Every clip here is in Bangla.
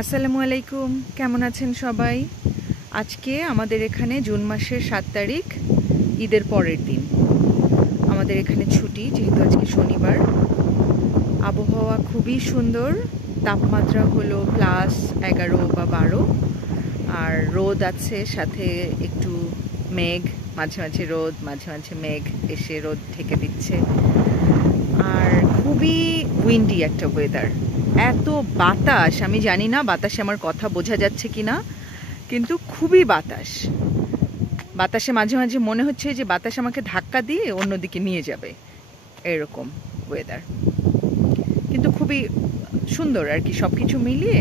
আসসালামু আলাইকুম, কেমন আছেন সবাই? আজকে আমাদের এখানে জুন মাসের 7 তারিখ, ঈদের পরের দিন। আমাদের এখানে ছুটি, যেহেতু আজকে শনিবার। আবহাওয়া খুবই সুন্দর, তাপমাত্রা হলো +11 বা 12, আর রোদ আছে, সাথে একটু মেঘ, মাঝে মাঝে রোদ, মাঝে মাঝে মেঘ এসে রোদ ঢেকে দিচ্ছে। আর খুবই উইন্ডি একটা ওয়েদার, এত বাতাস, আমি জানি না বাতাসে আমার কথা বোঝা যাচ্ছে কিনা, কিন্তু খুবই বাতাস। বাতাসে মাঝে মাঝে মনে হচ্ছে যে বাতাস আমাকে ধাক্কা দিয়ে অন্যদিকে নিয়ে যাবে, এরকম ওয়েদার। কিন্তু খুবই সুন্দর আর কি, সব কিছু মিলিয়ে।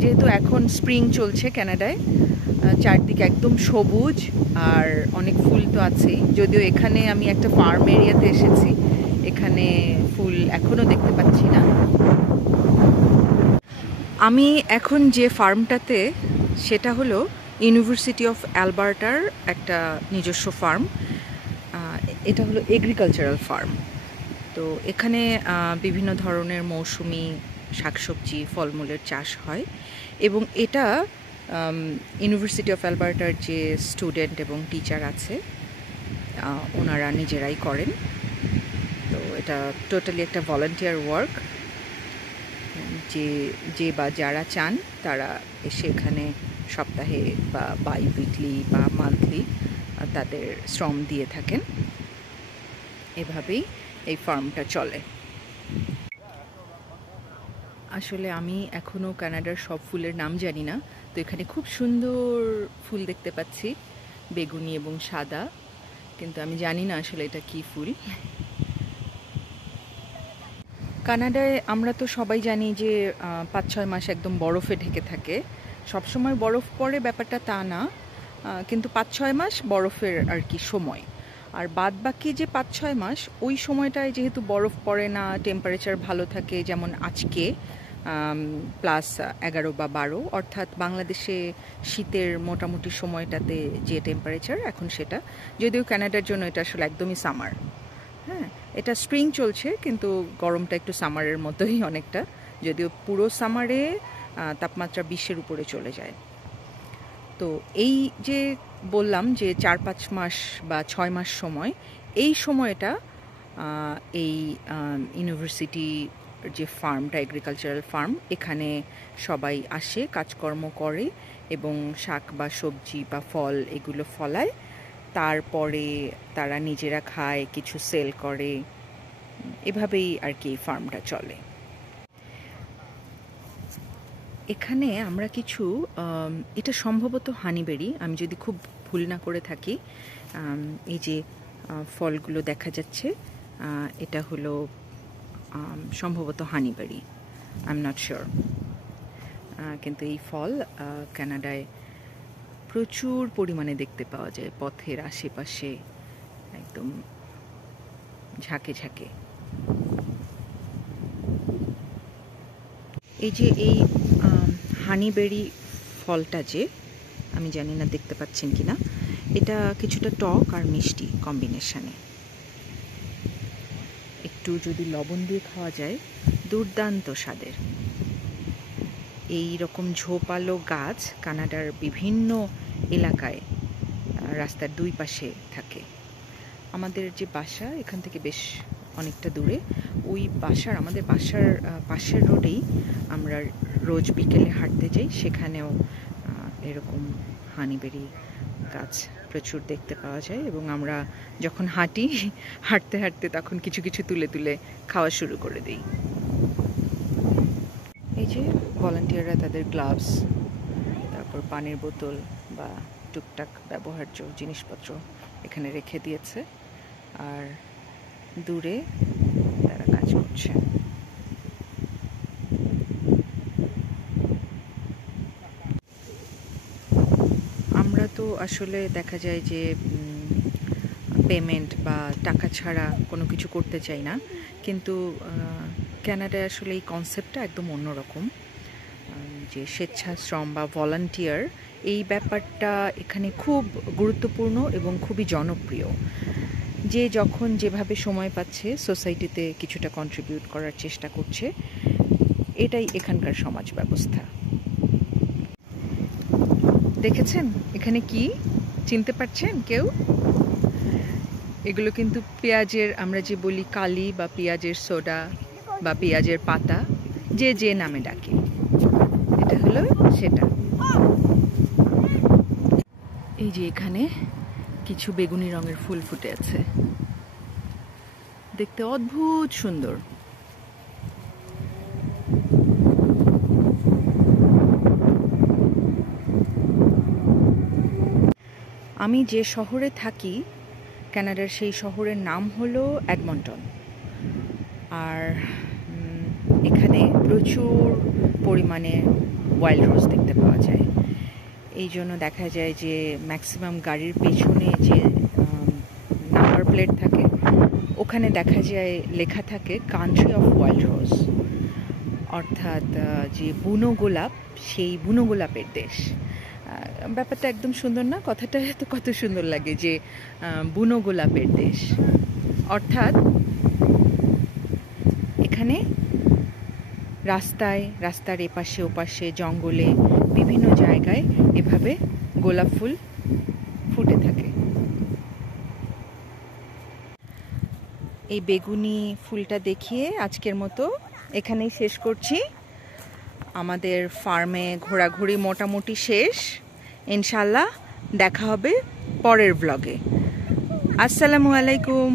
যেহেতু এখন স্প্রিং চলছে কানাডায়, চারদিকে একদম সবুজ, আর অনেক ফুল তো আছেই। যদিও এখানে আমি একটা ফার্ম এরিয়াতে এসেছি, এখানে ফুল এখনও দেখতে পাচ্ছি না। আমি এখন যে ফার্মটাতে, সেটা হলো ইউনিভার্সিটি অফ অ্যালবার্টার একটা নিজস্ব ফার্ম। এটা হলো এগ্রিকালচারাল ফার্ম। তো এখানে বিভিন্ন ধরনের মৌসুমি শাকসবজি, ফলমূলের চাষ হয়, এবং এটা ইউনিভার্সিটি অফ অ্যালবার্টার যে স্টুডেন্ট এবং টিচার আছে, ওনারা নিজেরাই করেন। তো এটা টোটালি একটা ভলান্টিয়ার ওয়ার্ক। যে বা যারা চান তারা এসে এখানে সপ্তাহে বা উইকলি বা মান্থলি তাদের শ্রম দিয়ে থাকেন। এভাবেই এই ফার্মটা চলে। আসলে আমি এখনও কানাডার সব ফুলের নাম জানি না, তো এখানে খুব সুন্দর ফুল দেখতে পাচ্ছি, বেগুনি এবং সাদা, কিন্তু আমি জানি না আসলে এটা কি ফুল। কানাডায় আমরা তো সবাই জানি যে 5-6 মাস একদম বরফে ঢেকে থাকে। সবসময় বরফ পড়ে ব্যাপারটা তা না, কিন্তু 5-6 মাস বরফের আর কি সময়। আর বাদ বাকি যে 5-6 মাস, ওই সময়টায় যেহেতু বরফ পড়ে না, টেম্পারেচার ভালো থাকে, যেমন আজকে +11 বা 12, অর্থাৎ বাংলাদেশে শীতের মোটামুটি সময়টাতে যে টেম্পারেচার এখন, সেটা যদিও কানাডার জন্য এটা আসলে একদমই সামার। হ্যাঁ, এটা স্প্রিং চলছে, কিন্তু গরমটা একটু সামারের মতোই অনেকটা, যদিও পুরো সামারে তাপমাত্রা 20-এর উপরে চলে যায়। তো এই যে বললাম যে 4-5 মাস বা 6 মাস সময়, এই সময়টা এই ইউনিভার্সিটি যে ফার্মটা, এগ্রিকালচারাল ফার্ম, এখানে সবাই আসে, কাজকর্ম করে এবং শাক বা সবজি বা ফল এগুলো ফলায়। তারপরে তারা নিজেরা খায়, কিছু সেল করে, এভাবেই আর কি এই ফার্মটা চলে। এখানে আমরা কিছু, এটা সম্ভবত হানিবেরি, আমি যদি খুব ভুল না করে থাকি। এই যে ফলগুলো দেখা যাচ্ছে, এটা হলো সম্ভবত হানিবেরি, আই এম নট শিওর। কিন্তু এই ফল কানাডায় প্রচুর পরিমাণে দেখতে পাওয়া যায়, পথের আশেপাশে একদম ঝাঁকে ঝাঁকে। এই যে এই হানিবেরি ফলটা, যে আমি জানি না দেখতে পাচ্ছেন কিনা, এটা কিছুটা টক আর মিষ্টি কম্বিনেশনে। একটু যদি লবণ দিয়ে খাওয়া যায়, দুর্দান্ত স্বাদের। এই রকম ঝোপালো গাছ কানাডার বিভিন্ন এলাকায় রাস্তার দুই পাশে থাকে। আমাদের যে বাসা, এখান থেকে বেশ অনেকটা দূরে, ওই আমাদের বাসার পাশের রোডেই আমরা রোজ বিকেলে হাঁটতে যাই, সেখানেও এরকম হানিবেরি গাছ প্রচুর দেখতে পাওয়া যায়, এবং আমরা যখন হাঁটতে হাঁটতে তখন কিছু কিছু তুলে তুলে খাওয়া শুরু করে দিই। এই যে ভলান্টিয়াররা তাদের গ্লাভস, তারপর পানির বোতল বা টুকটাক ব্যবহার্য জিনিসপত্র এখানে রেখে দিয়েছে, আর দূরে তারা কাজ করছে। আমরা তো আসলে দেখা যায় যে পেমেন্ট বা টাকা ছাড়া কোনো কিছু করতে চাই না, কিন্তু কানাডায় আসলে এই কনসেপ্টটা একদম অন্যরকম। যে স্বেচ্ছাশ্রম বা ভলান্টিয়ার, এই ব্যাপারটা এখানে খুব গুরুত্বপূর্ণ এবং খুবই জনপ্রিয়। যে যখন যেভাবে সময় পাচ্ছে সোসাইটিতে কিছুটা কন্ট্রিবিউট করার চেষ্টা করছে, এটাই এখানকার সমাজ ব্যবস্থা। দেখেছেন এখানে কি চিনতে পারছেন কেউ? এগুলো কিন্তু পেঁয়াজের, আমরা যে বলি কালি বা পেঁয়াজের সোডা বা পেঁয়াজের পাতা, যে যে নামে ডাকে, এটা হলো সেটা। এই যে এখানে কিছু বেগুনি রঙের ফুল ফুটে আছে, দেখতে অদ্ভুত সুন্দর। আমি যে শহরে থাকি, কানাডার, সেই শহরের নাম হলো এডমন্টন। আর এখানে প্রচুর পরিমাণে ওয়াইল্ড রোজ দেখতে পাওয়া যায়। এই জন্য দেখা যায় যে ম্যাক্সিমাম গাড়ির পেছনে যে নাম্বার প্লেট থাকে, ওখানে দেখা যায় লেখা থাকে কান্ট্রি অফ ওয়াইল্ড রোজ, অর্থাৎ যে বুনো গোলাপ, সেই বুনো গোলাপের দেশ। ব্যাপারটা একদম সুন্দর না? কথাটা তো কত সুন্দর লাগে যে বুনো গোলাপের দেশ, অর্থাৎ এখানে রাস্তায়, রাস্তার এপাশে ওপাশে, জঙ্গলে, বিভিন্ন জায়গায় এভাবে গোলাপ ফুল ফুটে থাকে। এই বেগুনি ফুলটা দেখিয়ে আজকের মতো এখানেই শেষ করছি। আমাদের ফার্মে ঘোরাঘুরি মোটামুটি শেষ। ইনশাল্লাহ দেখা হবে পরের ব্লগে। আসসালামু আলাইকুম।